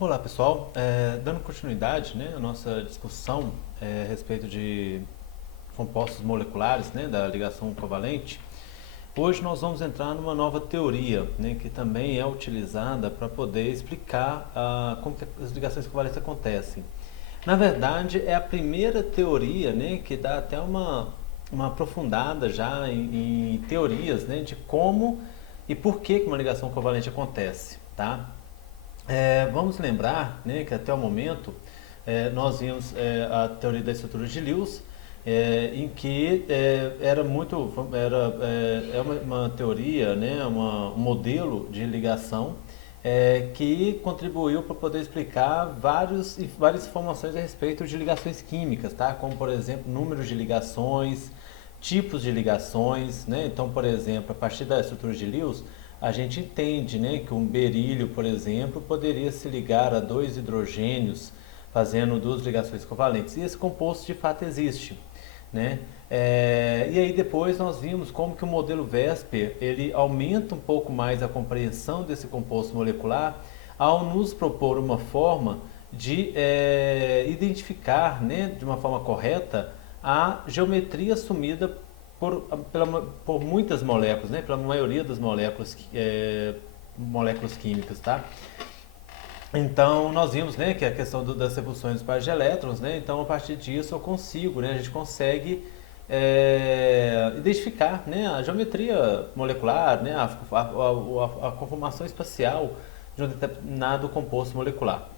Olá pessoal, dando continuidade, né, à nossa discussão a respeito de compostos moleculares, né, da ligação covalente, hoje nós vamos entrar numa nova teoria, né, que também é utilizada para poder explicar como que as ligações covalentes acontecem. Na verdade, é a primeira teoria, né, que dá até uma aprofundada já em teorias, né, de como e por que uma ligação covalente acontece, tá? Vamos lembrar, né, que até o momento nós vimos a teoria da estrutura de Lewis, em que era muito é uma teoria, né, um modelo de ligação que contribuiu para poder explicar várias informações a respeito de ligações químicas, tá? Como por exemplo números de ligações, tipos de ligações, né? Então, por exemplo, a partir da estrutura de Lewis, a gente entende, né, que um berílio, por exemplo, poderia se ligar a dois hidrogênios, fazendo duas ligações covalentes. E esse composto de fato existe, né? E aí depois nós vimos como que o modelo Vesper ele aumenta um pouco mais a compreensão desse composto molecular ao nos propor uma forma de identificar, né, de uma forma correta a geometria assumida por muitas moléculas, né, pela maioria das moléculas químicas, tá? Então, nós vimos, né, que a questão das repulsões dos pares de elétrons, né, então a partir disso eu consigo, né, a gente consegue identificar, né, a geometria molecular, né, a conformação espacial de um determinado composto molecular.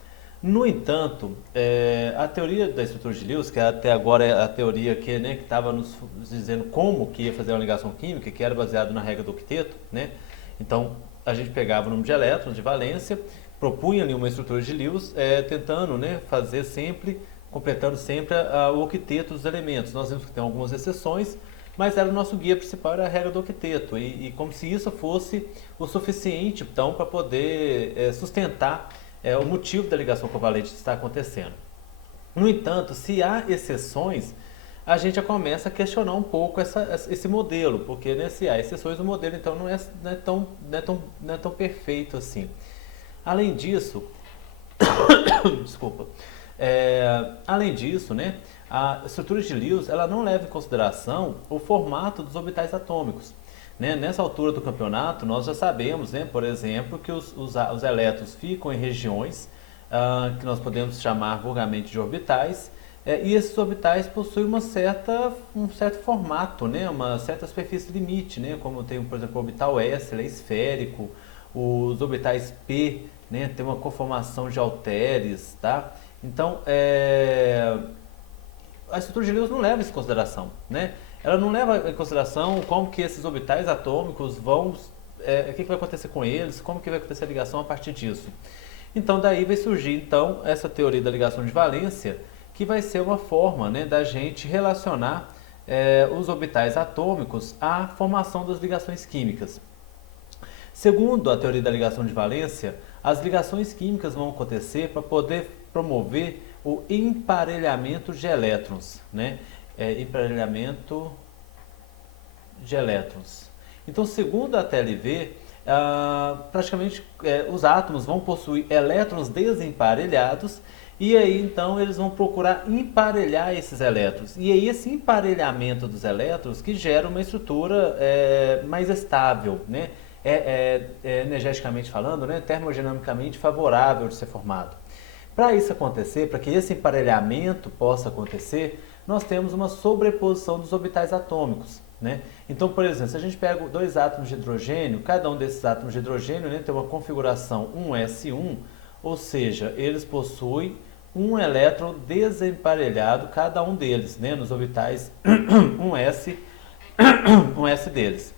No entanto, a teoria da estrutura de Lewis, que até agora é a teoria que né, estava nos dizendo como que ia fazer uma ligação química, que era baseado na regra do octeto, né? Então, a gente pegava o número de elétrons de valência, propunha ali uma estrutura de Lewis, tentando né, fazer sempre, completando sempre o octeto dos elementos. Nós vimos que tem algumas exceções, mas era o nosso guia principal, era a regra do octeto, e como se isso fosse o suficiente, então, para poder sustentar o motivo da ligação covalente estar acontecendo. No entanto, se há exceções, a gente já começa a questionar um pouco esse modelo, porque né, se há exceções, o modelo então não é tão perfeito assim. Além disso, desculpa, além disso, né, a estrutura de Lewis ela não leva em consideração o formato dos orbitais atômicos. Né? Nessa altura do campeonato, nós já sabemos, né, por exemplo, que os elétrons ficam em regiões que nós podemos chamar vulgarmente de orbitais, e esses orbitais possuem um certo formato, né, uma certa superfície limite, né, como tem, por exemplo, o orbital S, ele é esférico, os orbitais P, né, tem uma conformação de halteres, tá? Então, a estrutura de Lewis não leva isso em consideração, né? Ela não leva em consideração como que esses orbitais atômicos vão, o que vai acontecer com eles, como que vai acontecer a ligação a partir disso. Então daí vai surgir então essa teoria da ligação de valência, que vai ser uma forma né, da gente relacionar os orbitais atômicos à formação das ligações químicas. Segundo a teoria da ligação de valência, as ligações químicas vão acontecer para poder promover o emparelhamento de elétrons, né? Emparelhamento de elétrons. Então, segundo a TLV, praticamente os átomos vão possuir elétrons desemparelhados e aí então eles vão procurar emparelhar esses elétrons. E aí esse emparelhamento dos elétrons que gera uma estrutura mais estável, né? Energeticamente falando, né? Termodinamicamente favorável de ser formado. Para isso acontecer, para que esse emparelhamento possa acontecer, nós temos uma sobreposição dos orbitais atômicos. Né? Então, por exemplo, se a gente pega dois átomos de hidrogênio, cada um desses átomos de hidrogênio né, tem uma configuração 1s1, ou seja, eles possuem um elétron desemparelhado, cada um deles, né, nos orbitais 1s, 1s deles.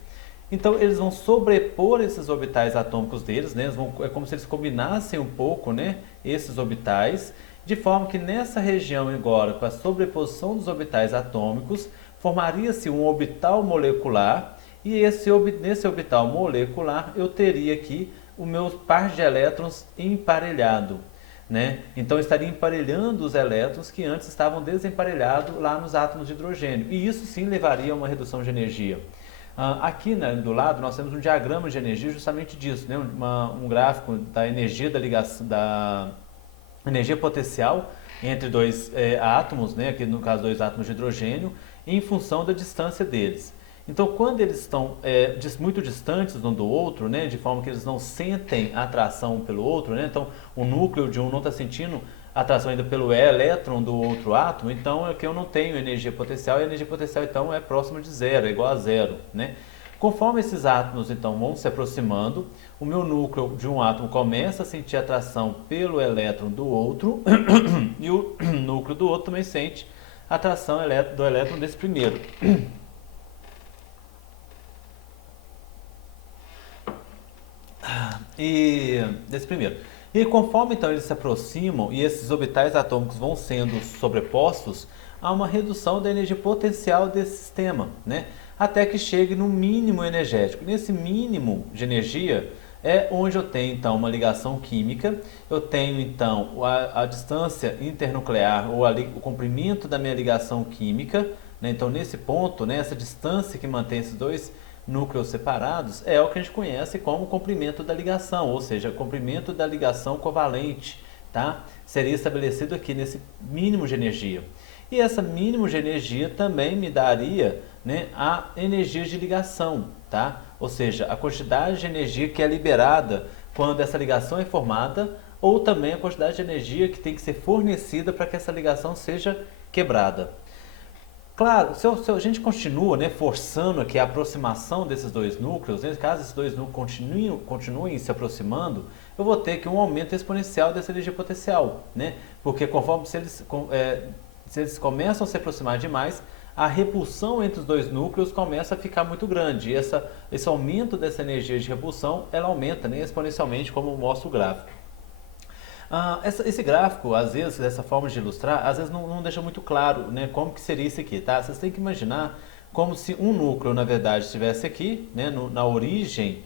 Então eles vão sobrepor esses orbitais atômicos deles, né? É como se eles combinassem um pouco, né, esses orbitais, de forma que nessa região agora, com a sobreposição dos orbitais atômicos, formaria-se um orbital molecular e nesse orbital molecular eu teria aqui o meu par de elétrons emparelhado. Né? Então estaria emparelhando os elétrons que antes estavam desemparelhados lá nos átomos de hidrogênio. E isso sim levaria a uma redução de energia. Aqui né, do lado nós temos um diagrama de energia justamente disso, né? Um gráfico da energia da ligação, energia potencial entre dois átomos, né, aqui no caso dois átomos de hidrogênio, em função da distância deles. Então, quando eles estão muito distantes um do outro, né, de forma que eles não sentem atração um pelo outro, né, então o núcleo de um não está sentindo atração ainda pelo elétron do outro átomo, então é que eu não tenho energia potencial, e a energia potencial então é próxima de zero, é igual a zero, né? Conforme esses átomos então vão se aproximando, o meu núcleo de um átomo começa a sentir atração pelo elétron do outro e o núcleo do outro também sente atração do elétron desse primeiro. E conforme então eles se aproximam e esses orbitais atômicos vão sendo sobrepostos, há uma redução da energia potencial desse sistema, né? Até que chegue no mínimo energético. Nesse mínimo de energia é onde eu tenho então uma ligação química, eu tenho então a distância internuclear ou o comprimento da minha ligação química, né? Então nesse ponto, né, essa distância que mantém esses dois núcleos separados é o que a gente conhece como comprimento da ligação, ou seja, comprimento da ligação covalente, tá? Seria estabelecido aqui nesse mínimo de energia. E essa mínimo de energia também me daria, né, a energia de ligação, tá? Ou seja, a quantidade de energia que é liberada quando essa ligação é formada, ou também a quantidade de energia que tem que ser fornecida para que essa ligação seja quebrada. Claro, se a gente continua, né, forçando aqui a aproximação desses dois núcleos, né, caso esses dois núcleos continuem se aproximando, eu vou ter que um aumento exponencial dessa energia potencial, né? Porque conforme se eles começam a se aproximar demais, a repulsão entre os dois núcleos começa a ficar muito grande. E esse aumento dessa energia de repulsão, ela aumenta, né, exponencialmente, como mostra o gráfico. Esse gráfico, às vezes, dessa forma de ilustrar, às vezes não deixa muito claro, né, como que seria isso aqui, tá? Vocês têm que imaginar como se um núcleo, na verdade, estivesse aqui, né, na origem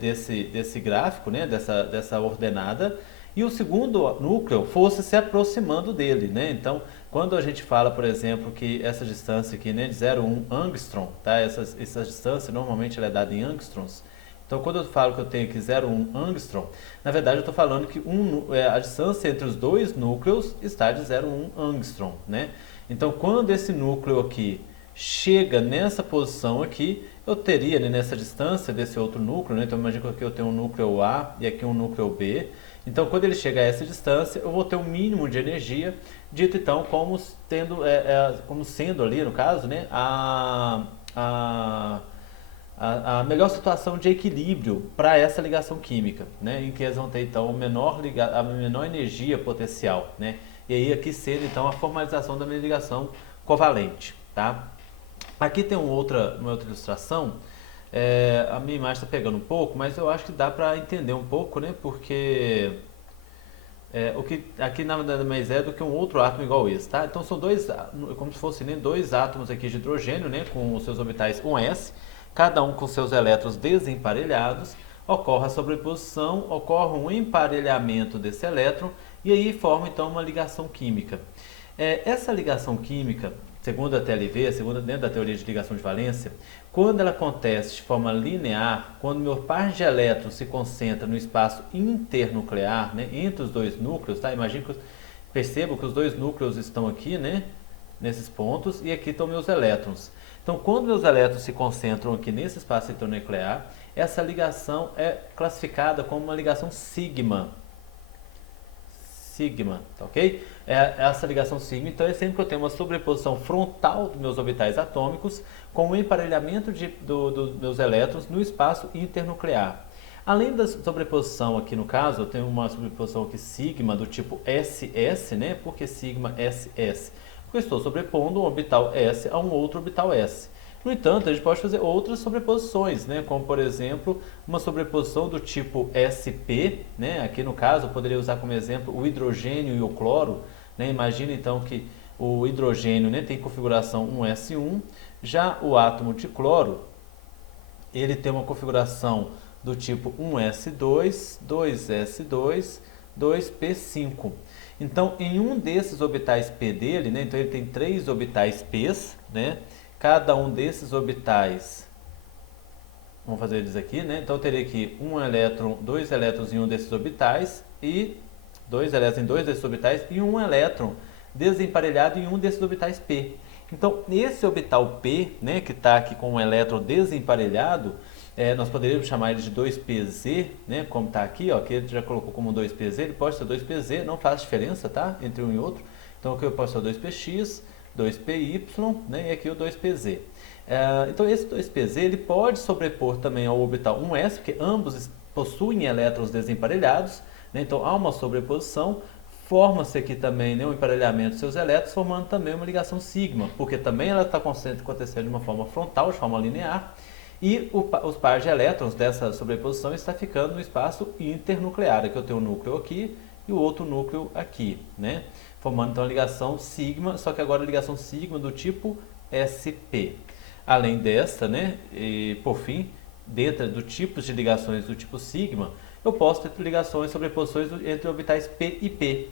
desse gráfico, né, dessa ordenada, e o segundo núcleo fosse se aproximando dele, né? Então, quando a gente fala, por exemplo, que essa distância aqui, né, de 0,1 angstrom, tá? Essa distância normalmente ela é dada em angstroms. Então, quando eu falo que eu tenho aqui 0,1 angstrom, na verdade eu estou falando que a distância entre os dois núcleos está de 0,1 angstrom, né? Então, quando esse núcleo aqui chega nessa posição aqui, eu teria, né, nessa distância desse outro núcleo, né? Então, imagina que aqui eu tenho um núcleo A e aqui um núcleo B. Então, quando ele chega a essa distância, eu vou ter um mínimo de energia, dito então como sendo ali, no caso, né, a melhor situação de equilíbrio para essa ligação química, né, em que eles vão ter então a menor energia potencial, né, e aí aqui sendo então a formalização da minha ligação covalente, tá? Aqui tem uma outra ilustração, a minha imagem está pegando um pouco, mas eu acho que dá para entender um pouco, né, porque o que aqui nada mais é do que um outro átomo igual esse, tá? Então são como se fossem, né, dois átomos aqui de hidrogênio, né, com os seus orbitais 1s, cada um com seus elétrons desemparelhados, ocorre a sobreposição, ocorre um emparelhamento desse elétron e aí forma então uma ligação química. Essa ligação química, segundo a TLV, dentro da teoria de ligação de valência, quando ela acontece de forma linear, quando meu par de elétrons se concentra no espaço internuclear, né, entre os dois núcleos, tá? Percebo que os dois núcleos estão aqui, né, nesses pontos, e aqui estão meus elétrons. Então, quando meus elétrons se concentram aqui nesse espaço internuclear, essa ligação é classificada como uma ligação sigma. Tá ok? Essa ligação sigma, então é sempre que eu tenho uma sobreposição frontal dos meus orbitais atômicos com o emparelhamento dos meus elétrons no espaço internuclear. Além da sobreposição aqui no caso, eu tenho uma sobreposição aqui sigma do tipo SS, né? Por que sigma SS? Porque eu estou sobrepondo um orbital S a um outro orbital S. No entanto, a gente pode fazer outras sobreposições, né? Como por exemplo, uma sobreposição do tipo SP, né? Aqui no caso eu poderia usar como exemplo o hidrogênio e o cloro, né? Imagina então que o hidrogênio, né, tem configuração 1s1, já o átomo de cloro ele tem uma configuração do tipo 1s2, 2s2, 2p5. Então, em um desses orbitais p dele, né, então ele tem 3 orbitais p's, né? Cada um desses orbitais, vamos fazer eles aqui, né? Então eu teria aqui 2 elétrons em um desses orbitais e Dois elétrons em dois desses orbitais e um elétron desemparelhado em um desses orbitais p. Então, esse orbital p, né, que está aqui com um elétron desemparelhado, nós poderíamos chamar ele de 2pz, né, como está aqui, ó, que ele já colocou como 2pz, ele pode ser 2pz, não faz diferença, tá, entre um e outro. Então, aqui eu posso ser 2px, 2py, né, e aqui o 2pz. Então, esse 2pz ele pode sobrepor também ao orbital 1s, porque ambos possuem elétrons desemparelhados, né, então há uma sobreposição. Forma-se aqui também, né, um emparelhamento dos seus elétrons, formando também uma ligação sigma, porque também ela está acontecendo de uma forma frontal, de forma linear, e os pares de elétrons dessa sobreposição está ficando no espaço internuclear. Aqui eu tenho um núcleo aqui e o outro núcleo aqui, né, formando então a ligação sigma, só que agora a ligação sigma do tipo sp. Além desta, né, e por fim, dentro do tipos de ligações do tipo sigma, eu posso ter ligações, sobreposições entre orbitais p e p.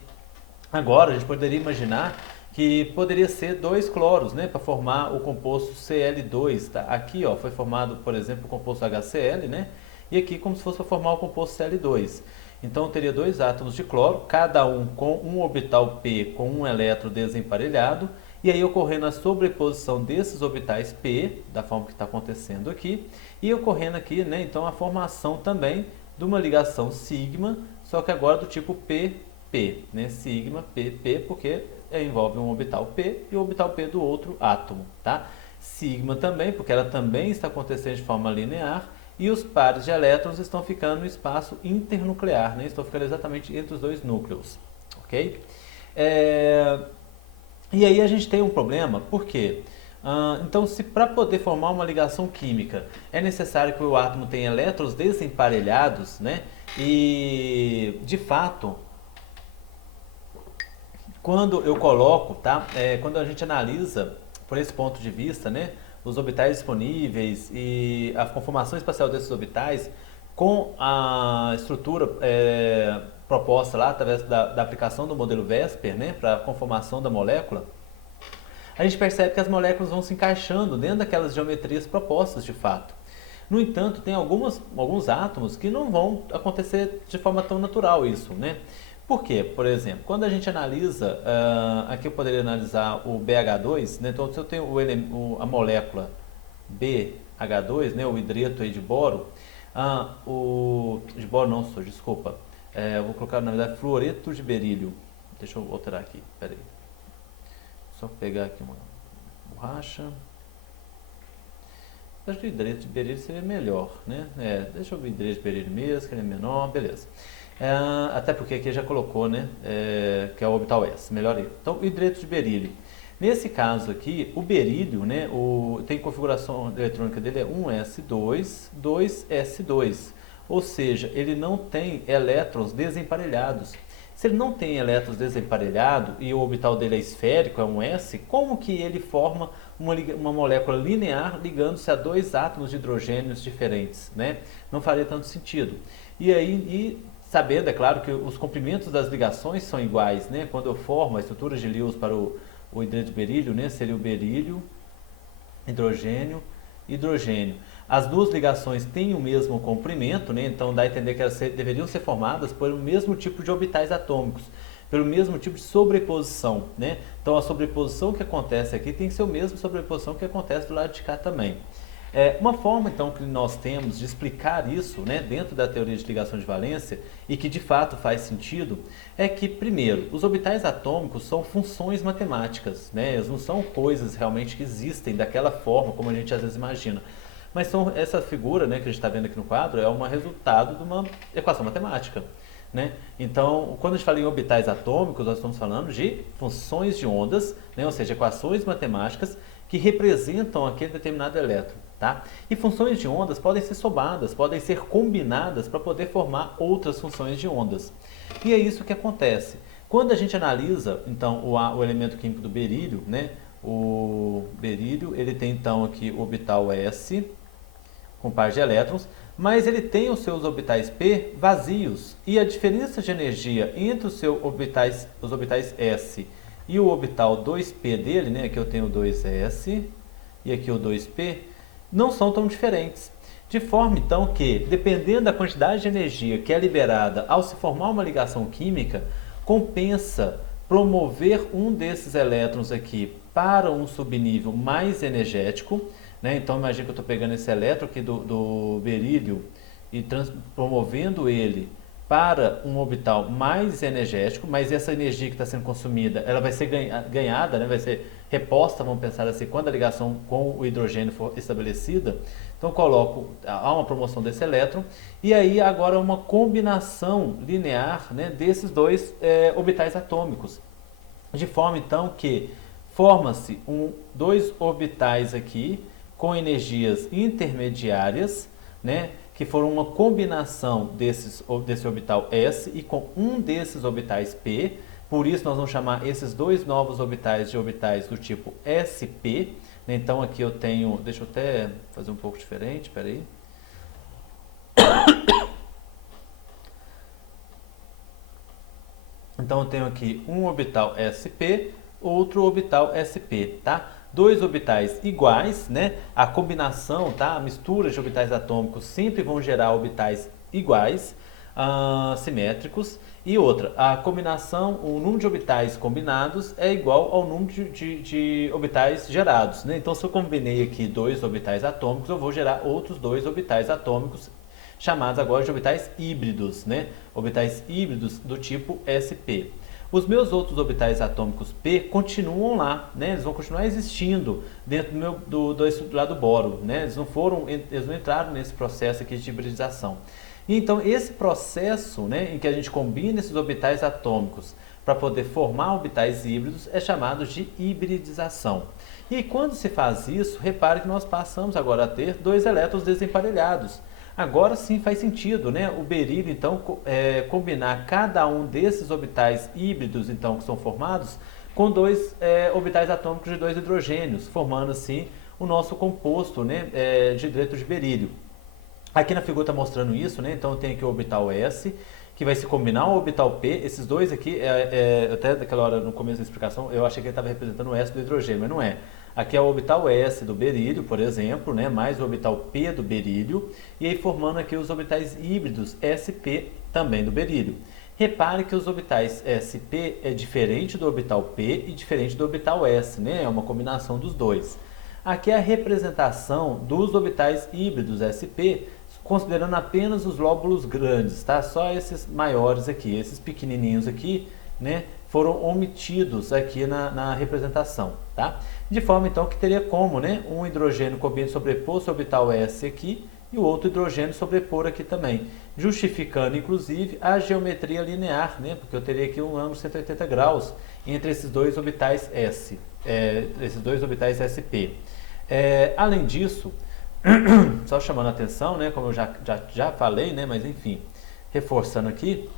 Agora, a gente poderia imaginar que poderia ser dois cloros, né, para formar o composto Cl2. Tá? Aqui, ó, foi formado, por exemplo, o composto HCl, né, e aqui como se fosse para formar o composto Cl2. Então, eu teria dois átomos de cloro, cada um com um orbital p com um elétron desemparelhado, e aí ocorrendo a sobreposição desses orbitais p, da forma que está acontecendo aqui, e ocorrendo aqui, né, então, a formação também de uma ligação sigma, só que agora do tipo pp, né? Sigma pp, porque envolve um orbital p e o orbital p do outro átomo, tá? Sigma também, porque ela também está acontecendo de forma linear, e os pares de elétrons estão ficando no espaço internuclear, né? Estão ficando exatamente entre os dois núcleos, ok? E aí a gente tem um problema, por quê? Então, se para poder formar uma ligação química é necessário que o átomo tenha elétrons desemparelhados, né? E de fato, quando eu coloco, tá? Quando a gente analisa por esse ponto de vista, né? Os orbitais disponíveis e a conformação espacial desses orbitais com a estrutura proposta lá através da aplicação do modelo Vesper, né? Para a conformação da molécula, a gente percebe que as moléculas vão se encaixando dentro daquelas geometrias propostas de fato. No entanto, tem alguns átomos que não vão acontecer de forma tão natural isso, né? Por quê? Por exemplo, quando a gente analisa, aqui eu poderia analisar o BH2, né? Então se eu tenho a molécula BH2, né? O hidreto aí de boro, de boro não, desculpa, eu vou colocar na verdade fluoreto de berílio. Deixa eu alterar aqui, peraí. Só pegar aqui uma borracha. Acho que o hidreto de berílio seria melhor, né? Deixa eu ver o hidreto de berílio mesmo, que ele é menor, beleza. Até porque aqui já colocou, né? Que é o orbital S, melhor ele. Então, o hidreto de berílio. Nesse caso aqui, o berílio, né? Tem configuração eletrônica dele é 1s2, 2s2. Ou seja, ele não tem elétrons desemparelhados. Se ele não tem elétrons desemparelhados e o orbital dele é esférico, é um S, como que ele forma uma molécula linear ligando-se a dois átomos de hidrogênios diferentes, né? Não faria tanto sentido. Sabendo, é claro, que os comprimentos das ligações são iguais, né? Quando eu formo a estrutura de Lewis para o hidreto de berílio, né? Seria o berílio, hidrogênio, hidrogênio. As duas ligações têm o mesmo comprimento, né? Então dá a entender que elas deveriam ser formadas por o mesmo tipo de orbitais atômicos, pelo mesmo tipo de sobreposição, né? Então a sobreposição que acontece aqui tem que ser a mesma sobreposição que acontece do lado de cá também. Uma forma então que nós temos de explicar isso, né, dentro da teoria de ligação de valência, e que de fato faz sentido, é que, primeiro, os orbitais atômicos são funções matemáticas, né? Eles não são coisas realmente que existem daquela forma como a gente às vezes imagina. Mas essa figura, né, que a gente está vendo aqui no quadro é um resultado de uma equação matemática, né? Então, quando a gente fala em orbitais atômicos, nós estamos falando de funções de ondas, né, ou seja, equações matemáticas que representam aquele determinado elétron. Tá? E funções de ondas podem ser somadas, podem ser combinadas para poder formar outras funções de ondas. E é isso que acontece. Quando a gente analisa, então, o elemento químico do berílio, né? O berílio, ele tem então aqui o orbital S, com par de elétrons, mas ele tem os seus orbitais P vazios. E a diferença de energia entre os orbitais S e o orbital 2P dele, né? Aqui eu tenho o 2S e aqui o 2P, não são tão diferentes. De forma, então, que, dependendo da quantidade de energia que é liberada ao se formar uma ligação química, compensa promover um desses elétrons aqui para um subnível mais energético, né? Então imagina que eu estou pegando esse elétron aqui do berílio e promovendo ele para um orbital mais energético, mas essa energia que está sendo consumida, ela vai ser ganhada, né? Vai ser reposta, vamos pensar assim, quando a ligação com o hidrogênio for estabelecida. Então há uma promoção desse elétron, e aí agora uma combinação linear, né, desses dois orbitais atômicos, de forma então que forma-se dois orbitais aqui com energias intermediárias, né, que foram uma combinação desse orbital S e com um desses orbitais P. Por isso nós vamos chamar esses dois novos orbitais de orbitais do tipo sp. Então aqui eu tenho, deixa eu até fazer um pouco diferente, espera aí. Então eu tenho aqui um orbital sp, outro orbital sp, tá? Dois orbitais iguais, né? A combinação, tá? A mistura de orbitais atômicos sempre vão gerar orbitais iguais, simétricos. E outra, a combinação, o número de orbitais combinados é igual ao número de orbitais gerados, né? Então se eu combinei aqui dois orbitais atômicos, eu vou gerar outros dois orbitais atômicos, chamados agora de orbitais híbridos, né? Orbitais híbridos do tipo sp. Os meus outros orbitais atômicos P continuam lá, né? Eles vão continuar existindo dentro do estruturado boro, né? Eles não entraram nesse processo aqui de hibridização. E então esse processo, né, em que a gente combina esses orbitais atômicos para poder formar orbitais híbridos é chamado de hibridização. E quando se faz isso, repare que nós passamos agora a ter dois elétrons desemparelhados. Agora sim faz sentido, né? O berílio, então, combinar cada um desses orbitais híbridos, então, que são formados, com dois orbitais atômicos de dois hidrogênios, formando assim o nosso composto, né, de hidreto de berílio. Aqui na figura está mostrando isso, né? Então tem aqui o orbital S, que vai se combinar ao orbital P. Esses dois aqui, até daquela hora no começo da explicação, eu achei que ele estava representando o S do hidrogênio, mas não é. Aqui é o orbital S do berílio, por exemplo, né, mais o orbital P do berílio, e aí formando aqui os orbitais híbridos sp também do berílio. Repare que os orbitais sp é diferente do orbital P e diferente do orbital S, né, é uma combinação dos dois. Aqui é a representação dos orbitais híbridos sp, considerando apenas os lóbulos grandes, tá? Só esses maiores aqui, esses pequenininhos aqui, né, foram omitidos aqui na representação, tá? De forma então que teria como, né, um hidrogênio combinado sobrepor o orbital S aqui e o outro hidrogênio sobrepor aqui também, justificando inclusive a geometria linear, né, porque eu teria aqui um ângulo de 180 graus entre esses dois orbitais S, esses dois orbitais sp. Além disso, só chamando a atenção, né, como eu já falei, né, mas enfim, reforçando aqui,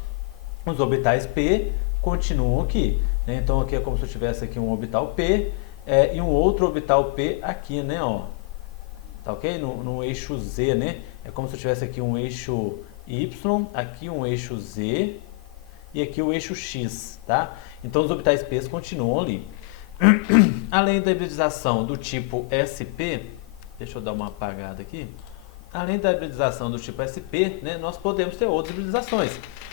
os orbitais P continuam aqui, né? Então aqui é como se eu tivesse aqui um orbital P e um outro orbital P aqui, né, ó, tá ok? No eixo Z, né? É como se eu tivesse aqui um eixo Y, aqui um eixo Z e aqui o eixo X, tá? Então os orbitais P continuam ali. Além da hibridização do tipo sp, deixa eu dar uma apagada aqui. Além da hibridização do tipo sp, né, nós podemos ter outras hibridizações.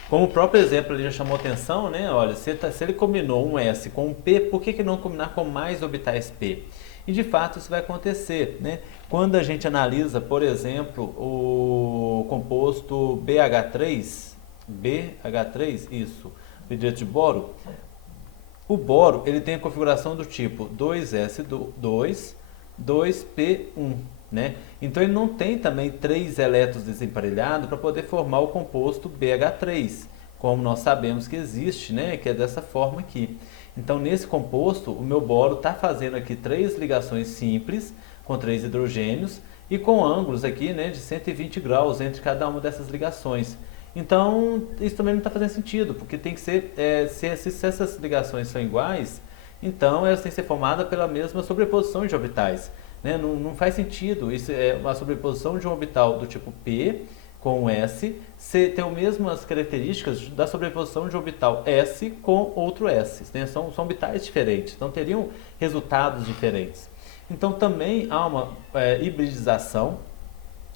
Como o próprio exemplo ele já chamou atenção, né? Olha, se ele combinou um S com um P, por que não combinar com mais orbitais P? E de fato isso vai acontecer, né? Quando a gente analisa, por exemplo, o composto BH3, isso, o hidreto de boro, o boro ele tem a configuração do tipo 2S2, 2P1. Né? Então ele não tem também 3 elétrons desemparelhados para poder formar o composto BH3, como nós sabemos que existe, né? Que é dessa forma aqui. Então nesse composto o meu boro está fazendo aqui 3 ligações simples com 3 hidrogênios e com ângulos aqui, né, de 120 graus entre cada uma dessas ligações. Então isso também não está fazendo sentido, porque tem que ser, se essas ligações são iguais, então elas têm que ser formadas pela mesma sobreposição de orbitais. Né? Não faz sentido, isso é uma sobreposição de um orbital do tipo P com S, ter as mesmas características da sobreposição de orbital S com outro S, né? São orbitais diferentes, então teriam resultados diferentes. Então também há uma hibridização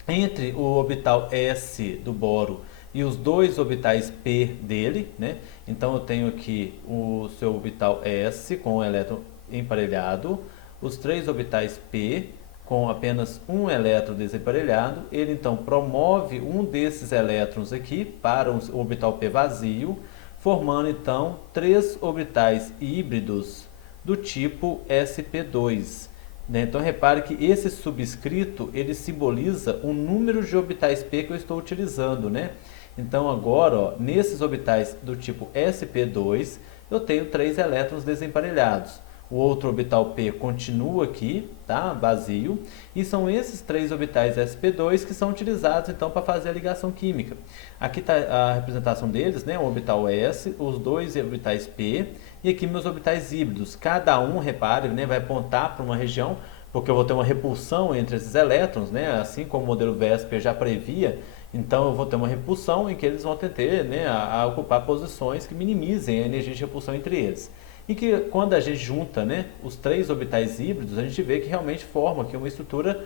entre o orbital S do boro e os dois orbitais p dele, né? Então eu tenho aqui o seu orbital s com o elétron emparelhado, os três orbitais p com apenas um elétron desemparelhado. Ele então promove um desses elétrons aqui para o orbital p vazio, formando então três orbitais híbridos do tipo sp2. Então repare que esse subscrito ele simboliza o número de orbitais p que eu estou utilizando, né? Então agora, ó, nesses orbitais do tipo sp2, eu tenho 3 elétrons desemparelhados. O outro orbital p continua aqui, tá? Vazio, e são esses 3 orbitais sp2 que são utilizados então para fazer a ligação química. Aqui está a representação deles, né? O orbital s, os 2 orbitais p, e aqui meus orbitais híbridos. Cada um, repare, né, vai apontar para uma região, porque eu vou ter uma repulsão entre esses elétrons, né? Assim como o modelo VESP já previa. Então eu vou ter uma repulsão em que eles vão ter, né, a ocupar posições que minimizem a energia de repulsão entre eles. E que quando a gente junta, né, os 3 orbitais híbridos, a gente vê que realmente forma aqui uma estrutura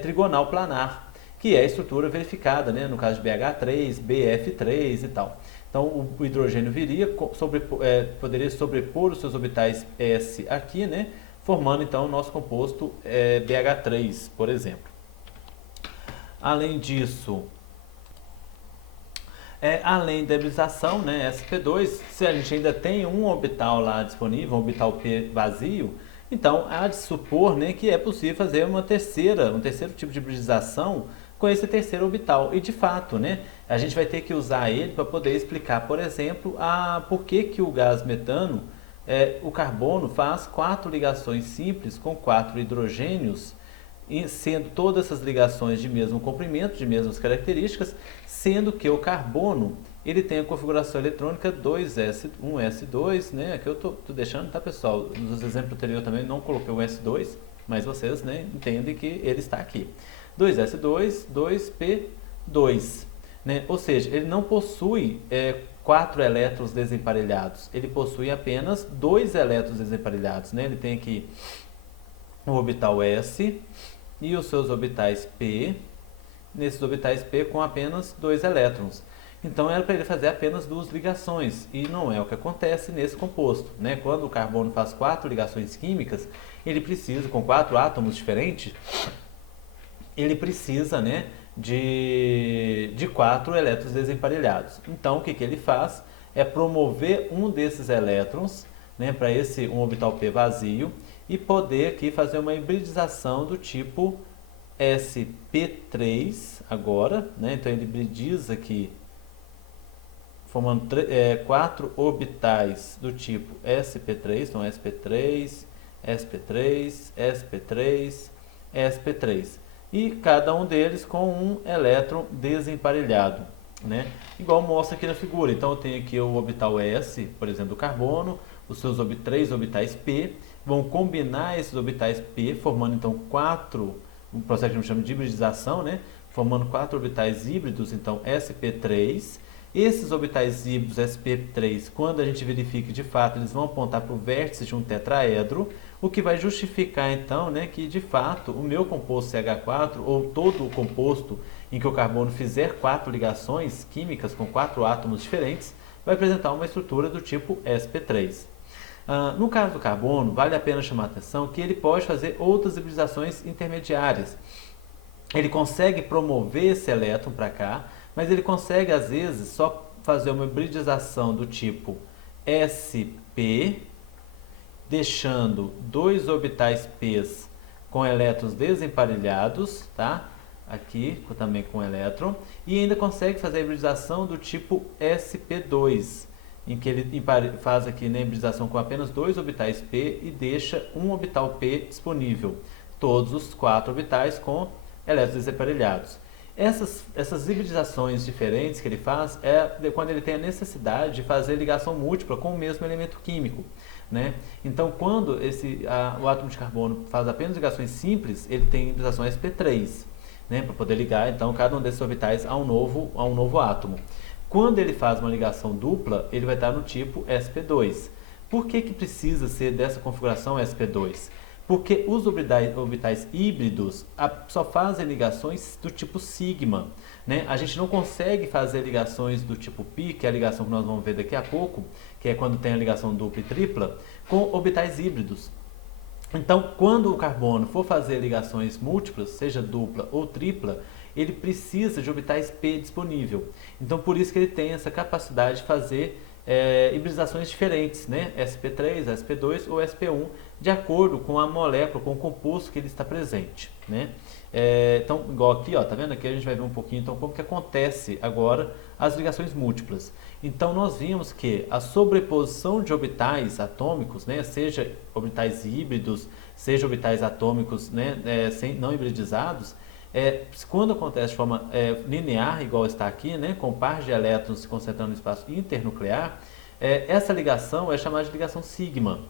trigonal planar, que é a estrutura verificada, né, no caso de BH3, BF3 e tal. Então o hidrogênio poderia sobrepor os seus orbitais S aqui, né, formando então o nosso composto BH3, por exemplo. Além disso, além da hibridização, né, sp2, se a gente ainda tem um orbital lá disponível, um orbital p vazio, então há de supor, né, que é possível fazer um terceiro tipo de hibridização com esse terceiro orbital. E de fato, né, a gente vai ter que usar ele para poder explicar, por exemplo, por que o gás metano, o carbono faz 4 ligações simples com 4 hidrogênios, sendo todas essas ligações de mesmo comprimento, de mesmas características, sendo que o carbono ele tem a configuração eletrônica 2s, 1s2, né? Aqui eu tô deixando, tá, pessoal? Nos exemplos anteriores também não coloquei o s2, mas vocês, né, entendem que ele está aqui. 2s2, 2p2, né? Ou seja, ele não possui 4 elétrons desemparelhados, ele possui apenas 2 elétrons desemparelhados, né? Ele tem aqui o orbital s e os seus orbitais p, nesses orbitais p com apenas 2 elétrons. Então era para ele fazer apenas 2 ligações, e não é o que acontece nesse composto, né? Quando o carbono faz 4 ligações químicas, ele precisa, com 4 átomos diferentes, ele precisa, né, de 4 elétrons desemparelhados. Então o que ele faz é promover um desses elétrons, né, para um orbital p vazio, e poder aqui fazer uma hibridização do tipo sp3 agora, né? Então ele hibridiza aqui formando 4 orbitais do tipo sp3, então sp3, sp3, sp3, sp3, e cada um deles com um elétron desemparelhado, né? Igual mostra aqui na figura. Então eu tenho aqui o orbital s, por exemplo, do carbono, os seus 3 orbitais p, vão combinar esses orbitais p, formando então um processo que a gente chama de hibridização, né? Formando 4 orbitais híbridos, então sp3. Esses orbitais híbridos sp3, quando a gente verifica de fato, eles vão apontar para o vértice de um tetraedro, o que vai justificar então, né, que de fato o meu composto CH4, ou todo o composto em que o carbono fizer 4 ligações químicas com 4 átomos diferentes, vai apresentar uma estrutura do tipo sp3. No caso do carbono, vale a pena chamar a atenção que ele pode fazer outras hibridizações intermediárias. Ele consegue promover esse elétron para cá, mas ele consegue, às vezes, só fazer uma hibridização do tipo sp, deixando 2 orbitais p com elétrons desemparelhados, tá? Aqui também com elétron, e ainda consegue fazer a hibridização do tipo sp2, em que ele faz aqui, né, hibridização com apenas 2 orbitais p e deixa um orbital p disponível. Todos os 4 orbitais com elétrons desemparelhados. Essas hibridizações diferentes que ele faz quando ele tem a necessidade de fazer ligação múltipla com o mesmo elemento químico, né? Então, quando o átomo de carbono faz apenas ligações simples, ele tem hibridização sp3, né, para poder ligar então cada um desses orbitais a um novo átomo. Quando ele faz uma ligação dupla, ele vai estar no tipo sp2. Por que precisa ser dessa configuração sp2? Porque os orbitais híbridos só fazem ligações do tipo sigma, né? A gente não consegue fazer ligações do tipo pi, que é a ligação que nós vamos ver daqui a pouco, que é quando tem a ligação dupla e tripla, com orbitais híbridos. Então, quando o carbono for fazer ligações múltiplas, seja dupla ou tripla, ele precisa de orbitais p disponível. Então, por isso que ele tem essa capacidade de fazer hibridizações diferentes, né? sp3, sp2 ou sp1, de acordo com a molécula, com o composto que ele está presente, né? Então, igual aqui, ó, tá vendo? Aqui a gente vai ver um pouquinho então como que acontece agora as ligações múltiplas. Então, nós vimos que a sobreposição de orbitais atômicos, né, seja orbitais híbridos, seja orbitais atômicos, né, não hibridizados, quando acontece de forma linear, igual está aqui, né, com pares de elétrons se concentrando no espaço internuclear, essa ligação é chamada de ligação sigma.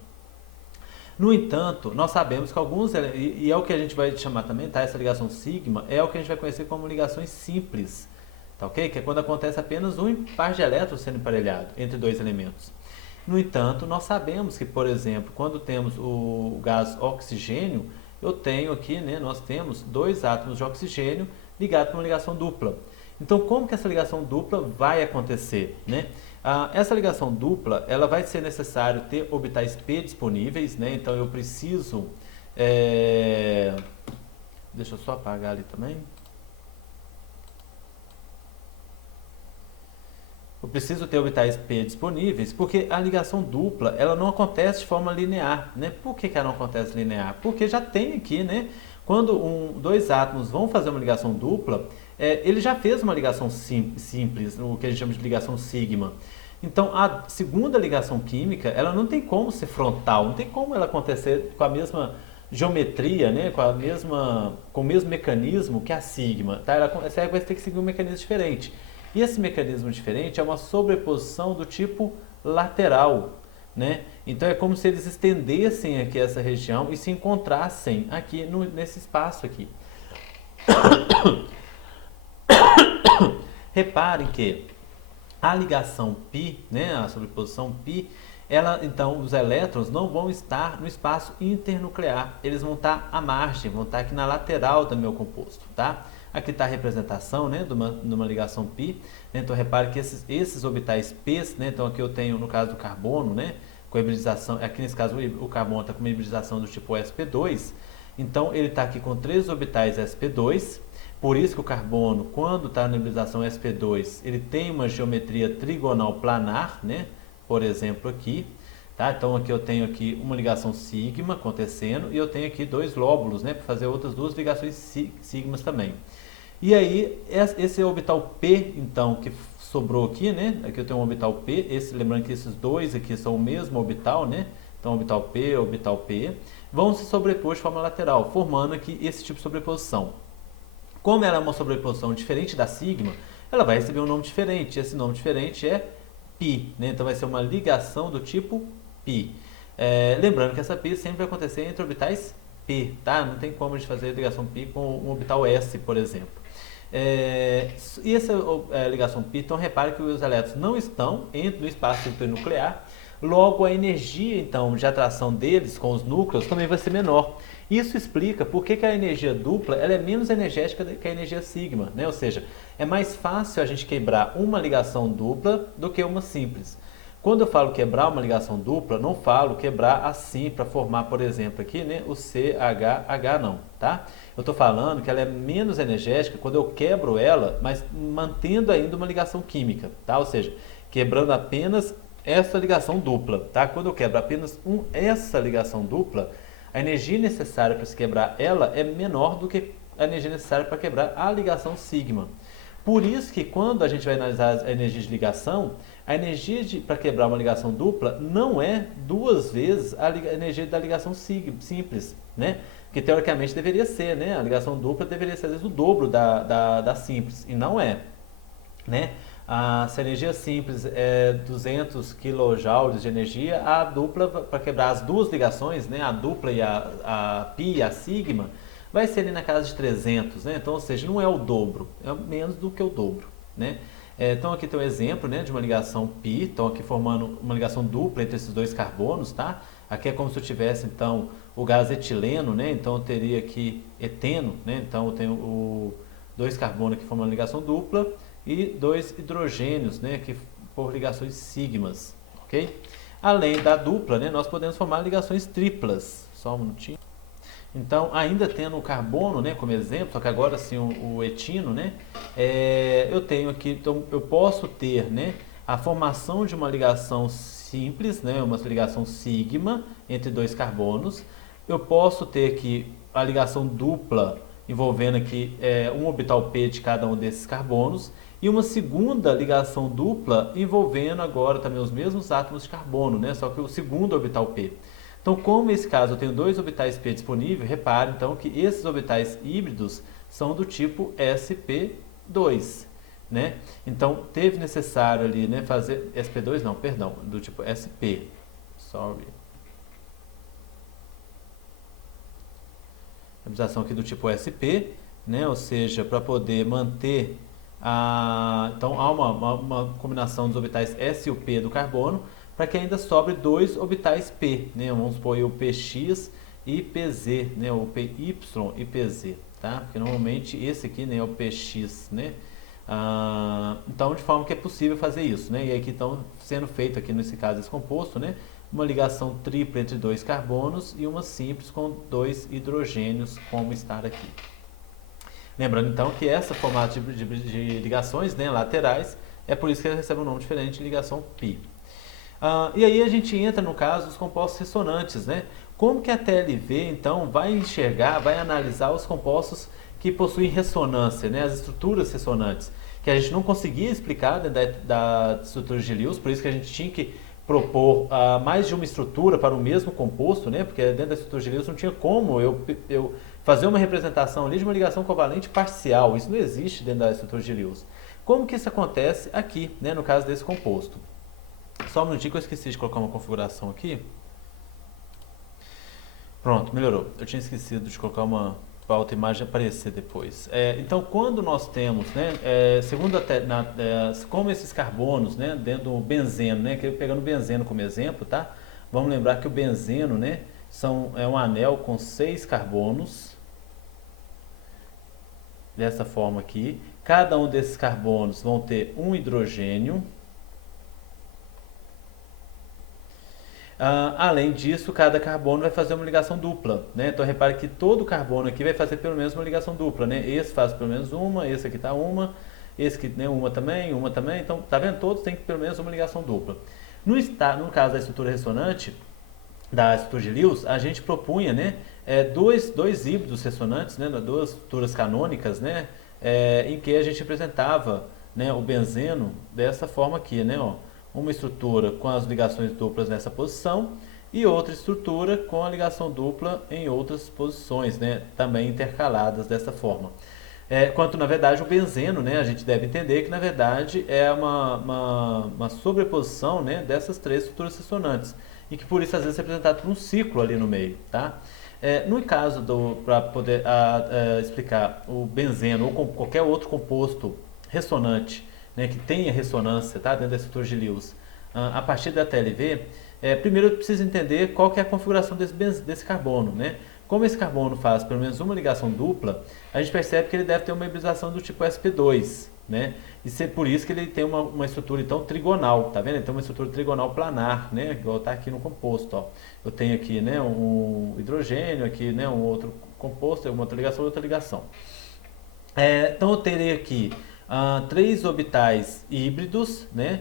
No entanto, nós sabemos que alguns, e é o que a gente vai chamar também, tá? Essa ligação sigma é o que a gente vai conhecer como ligações simples, tá ok? Que é quando acontece apenas um par de elétrons sendo emparelhado entre dois elementos. No entanto, nós sabemos que, por exemplo, quando temos o gás oxigênio, eu tenho aqui, né, nós temos dois átomos de oxigênio ligados por uma ligação dupla. Então, como que essa ligação dupla vai acontecer, né? Essa ligação dupla, ela vai ser necessário ter orbitais p disponíveis, né? Então, eu preciso... Deixa eu só apagar ali também. Eu preciso ter orbitais p disponíveis, porque a ligação dupla, ela não acontece de forma linear, né? Por que ela não acontece linear? Porque já tem aqui, né? Quando dois átomos vão fazer uma ligação dupla, ele já fez uma ligação simples, o que a gente chama de ligação sigma. Então, a segunda ligação química, ela não tem como ser frontal, não tem como ela acontecer com a mesma geometria, né, com o mesmo mecanismo que a sigma. Tá? Essa vai ter que seguir um mecanismo diferente. E esse mecanismo diferente é uma sobreposição do tipo lateral. Né? Então, é como se eles estendessem aqui essa região e se encontrassem aqui nesse espaço aqui. Reparem que a ligação π, né, a sobreposição π, então os elétrons não vão estar no espaço internuclear, eles vão estar à margem, vão estar aqui na lateral do meu composto, tá? Aqui está a representação, né, de uma ligação π, né? Então repare que esses orbitais p, né, então aqui eu tenho no caso do carbono, né, com a hibridização, aqui nesse caso o carbono está com uma hibridização do tipo sp2, então ele está aqui com 3 orbitais sp2. Por isso que o carbono, quando está na hibridização sp2, ele tem uma geometria trigonal planar, né? Por exemplo aqui, tá? Então aqui eu tenho aqui uma ligação sigma acontecendo e eu tenho aqui dois lóbulos, né? Para fazer outras duas ligações sigmas também. E aí esse orbital p, então, que sobrou aqui, né? Aqui eu tenho um orbital p, lembrando que esses dois aqui são o mesmo orbital, né? Então orbital p, vão se sobrepor de forma lateral, formando aqui esse tipo de sobreposição. Como ela é uma sobreposição diferente da sigma, ela vai receber um nome diferente. Esse nome diferente é π, né? Então vai ser uma ligação do tipo π. Lembrando que essa π sempre vai acontecer entre orbitais p, tá? Não tem como a gente fazer ligação π com um orbital s, por exemplo. E essa ligação π, então repare que os elétrons não estão no espaço internuclear, logo a energia então de atração deles com os núcleos também vai ser menor. Isso explica por que a energia dupla ela é menos energética que a energia sigma, né? Ou seja, é mais fácil a gente quebrar uma ligação dupla do que uma simples. Quando eu falo quebrar uma ligação dupla, não falo quebrar assim para formar, por exemplo, aqui, né, o CHH não, tá? Eu estou falando que ela é menos energética quando eu quebro ela, mas mantendo ainda uma ligação química, tá? Ou seja, quebrando apenas essa ligação dupla, tá? Quando eu quebro apenas essa ligação dupla, a energia necessária para se quebrar ela é menor do que a energia necessária para quebrar a ligação sigma. Por isso que quando a gente vai analisar a energia de ligação, a energia para quebrar uma ligação dupla não é 2 vezes a energia da ligação simples, né? Que teoricamente deveria ser, né? A ligação dupla deveria ser às vezes o dobro da simples, e não é, né? Se a energia simples é 200 kJ de energia, a dupla, para quebrar as duas ligações, né, a dupla e a π e a sigma, vai ser ali na casa de 300, né? Então, ou seja, não é o dobro, é menos do que o dobro, né? Então aqui tem um exemplo, né, de uma ligação π, então aqui formando uma ligação dupla entre esses dois carbonos, tá? Aqui é como se eu tivesse, então, o gás etileno, né? Então eu teria aqui eteno, né? Então eu tenho dois carbonos que formam uma ligação dupla e dois hidrogênios, né? Que por ligações sigmas, ok? Além da dupla, né? Nós podemos formar ligações triplas. Só um minutinho. Então, ainda tendo o carbono, né, como exemplo, só que agora sim o etino, né, eu tenho aqui, então eu posso ter, né, a formação de uma ligação simples, né, uma ligação sigma entre dois carbonos. Eu posso ter aqui a ligação dupla envolvendo aqui um orbital P de cada um desses carbonos e uma segunda ligação dupla envolvendo agora também os mesmos átomos de carbono, né, só que o segundo orbital P. Então, como nesse caso eu tenho dois orbitais P disponíveis, repare então que esses orbitais híbridos são do tipo sp2, né? Então, teve necessário ali, né, fazer sp2 não, perdão, do tipo sp. Sorry. Representação aqui do tipo sp, né? Ou seja, para poder manter então há uma combinação dos orbitais s e o p do carbono para que ainda sobre dois orbitais p, né? Vamos supor aí o px e pz, né? O py e pz, tá? Porque normalmente esse aqui, né, é o px, né? Então, de forma que é possível fazer isso, né? E aqui estão sendo feito aqui nesse caso esse composto, né? Uma ligação tripla entre dois carbonos e uma simples com dois hidrogênios, como está aqui. Lembrando então que essa formato de ligações, né, laterais, é por isso que ela recebe um nome diferente de ligação pi. E aí a gente entra no caso dos compostos ressonantes, né? Como que a TLV então vai enxergar, vai analisar os compostos que possuem ressonância, né? As estruturas ressonantes, que a gente não conseguia explicar dentro da estrutura de Lewis, por isso que a gente tinha que propor mais de uma estrutura para o mesmo composto, né? Porque dentro da estrutura de Lewis não tinha como eu fazer uma representação ali de uma ligação covalente parcial, isso não existe dentro da estrutura de Lewis. Como que isso acontece aqui, né? No caso desse composto? Só um minutinho que eu esqueci de colocar uma configuração aqui. Pronto, melhorou. Eu tinha esquecido de colocar para a outra imagem aparecer depois. Então, quando nós temos, né, como esses carbonos, né, dentro do benzeno, né, que pegando o benzeno como exemplo, tá? Vamos lembrar que o benzeno, né, é um anel com 6 carbonos, dessa forma aqui. Cada um desses carbonos vão ter um hidrogênio. Além disso, cada carbono vai fazer uma ligação dupla, né? Então repare que todo carbono aqui vai fazer pelo menos uma ligação dupla, né? Esse faz pelo menos uma, esse aqui tá uma, esse aqui, né, uma também. Então, tá vendo? Todos têm pelo menos uma ligação dupla. No caso da estrutura ressonante, da estrutura de Lewis, a gente propunha, né, dois híbridos ressonantes, né, duas estruturas canônicas, né, em que a gente representava, né, o benzeno dessa forma aqui, né, ó. Uma estrutura com as ligações duplas nessa posição e outra estrutura com a ligação dupla em outras posições, né, também intercaladas dessa forma. Quanto na verdade o benzeno, né, a gente deve entender que na verdade é uma sobreposição, né, dessas três estruturas ressonantes e que por isso às vezes é representado por um ciclo ali no meio, tá? No caso para poder explicar o benzeno ou qualquer outro composto ressonante, né, que tenha ressonância, tá, dentro da estrutura de Lewis, a partir da TLV, primeiro eu preciso entender qual que é a configuração desse carbono, né? Como esse carbono faz pelo menos uma ligação dupla, a gente percebe que ele deve ter uma hibridação do tipo sp2, né? E por isso que ele tem uma estrutura então trigonal, tá vendo? Ele tem uma estrutura trigonal planar, né? Igual tá aqui no composto, ó. Eu tenho aqui, né, um hidrogênio, aqui, né, um outro composto, uma outra ligação, outra ligação. Então eu terei aqui 3 orbitais híbridos, né,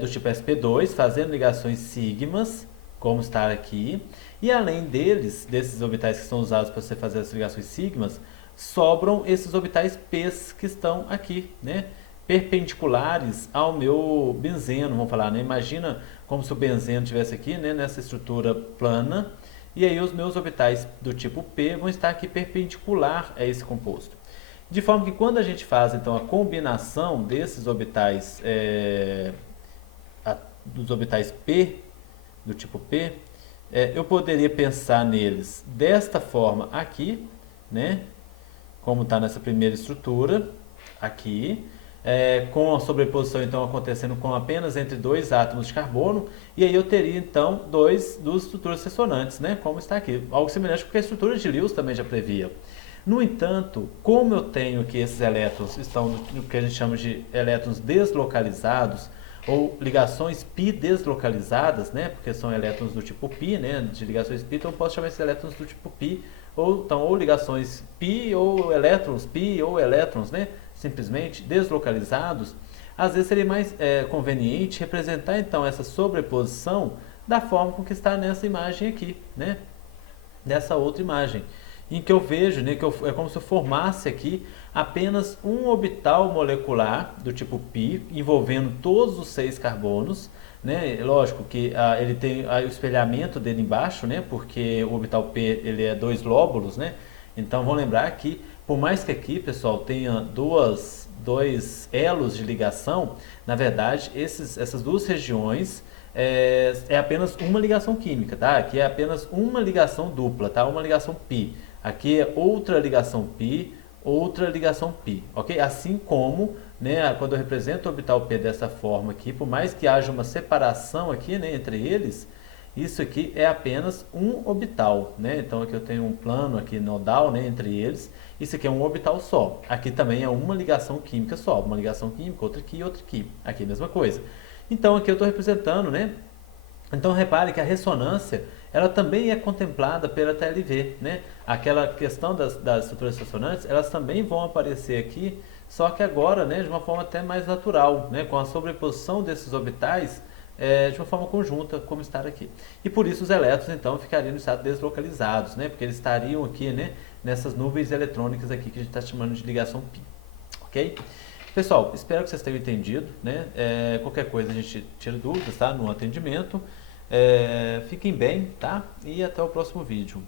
do tipo sp2, fazendo ligações sigmas, como está aqui. E além desses orbitais que são usados para você fazer as ligações sigmas, sobram esses orbitais p's que estão aqui, né, perpendiculares ao meu benzeno, vamos falar, né? Imagina como se o benzeno estivesse aqui, né, nessa estrutura plana, e aí os meus orbitais do tipo P vão estar aqui perpendicular a esse composto. De forma que quando a gente faz então a combinação desses orbitais, dos orbitais P, do tipo P, eu poderia pensar neles desta forma aqui, né? Como está nessa primeira estrutura, aqui. com a sobreposição então acontecendo com apenas entre dois átomos de carbono, e aí eu teria então duas estruturas ressonantes, né, como está aqui, algo semelhante com o que a estrutura de Lewis também já previa. No entanto, como eu tenho que esses elétrons estão no que a gente chama de elétrons deslocalizados, ou ligações π deslocalizadas, né, porque são elétrons do tipo π, né, de ligações π, então eu posso chamar esses elétrons do tipo π, ou ligações π, ou elétrons, né, simplesmente deslocalizados. Às vezes seria mais conveniente representar então essa sobreposição da forma com que está nessa imagem aqui, né, dessa outra imagem, em que eu vejo, né, é como se eu formasse aqui apenas um orbital molecular do tipo π, envolvendo todos os 6 carbonos, né? Lógico que ele tem o espelhamento dele embaixo, né? Porque o orbital P ele é 2 lóbulos, né? Então vamos lembrar que, por mais que aqui, pessoal, tenha dois elos de ligação, na verdade, essas duas regiões é apenas uma ligação química, tá? Aqui é apenas uma ligação dupla, tá? Uma ligação π. Aqui é outra ligação π, outra ligação π, ok? Assim como, né, quando eu represento o orbital P dessa forma aqui, por mais que haja uma separação aqui, né, entre eles, isso aqui é apenas um orbital, né? Então aqui eu tenho um plano aqui nodal, né, entre eles. Isso aqui é um orbital só. Aqui também é uma ligação química só, uma ligação química, outra aqui e outra aqui. Aqui é a mesma coisa. Então aqui eu estou representando, né? Então repare que a ressonância ela também é contemplada pela TLV, né? Aquela questão das estruturas ressonantes, elas também vão aparecer aqui, só que agora, né, de uma forma até mais natural, né, com a sobreposição desses orbitais de uma forma conjunta, como está aqui. E por isso os elétrons então ficariam no estado deslocalizados, né, porque eles estariam aqui, né, nessas nuvens eletrônicas aqui que a gente está chamando de ligação π, ok? Pessoal, espero que vocês tenham entendido, né? Qualquer coisa a gente tira dúvidas, tá? No atendimento. Fiquem bem, tá? E até o próximo vídeo.